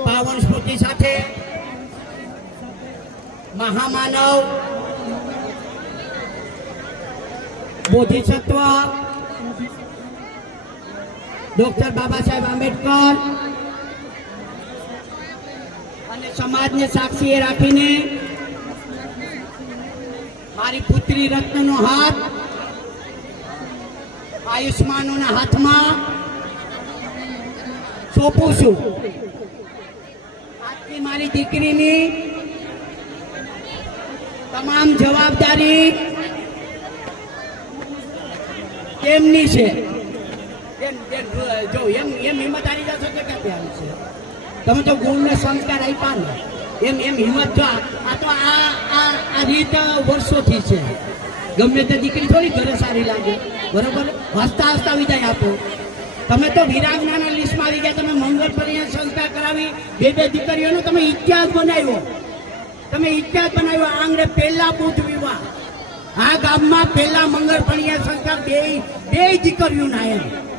પાવન સ્મૃતિ સાથે મહામાનવ બોધિસત્વ ડોક્ટર બાબા સાહેબ આંબેડકર અને સમાજને સાક્ષીએ રાખીને મારી પુત્રી રત્નનો હાથ આયુષ્માનોના હાથમાં સોંપું છું. આજથી મારી દીકરીની તમામ જવાબદારી તેમની છે. જો એમ એમ હિંમત હારી જશો ક્યાંથી આવી છે? તમે તો ગુણને સંસ્કાર આપ્યા ને. એમ એમ હિંમત જો આ આ તો આ આ આ રીત વર્ષોથી છે. ગમે તે દીકરી થોડી ઘરે સારી લાગે. બરોબર? હસતા હસતા વિદાય આપો. તમે તો વિરાંગનાના લિસ્ટમાં ગયા, તમે મંગળ પરિણામ સંસ્કાર કરાવી. બે બે દીકરીઓનો તમે ઇતિહાસ બનાવ્યો. તમે ઇતિહાસ બનાવ્યો. આંગણે પહેલા બુદ્ધ વિવાહ. આ ગામમાં પહેલા મંગળ પરિણામ સંસ્કાર બે બે દીકરીઓના એમ.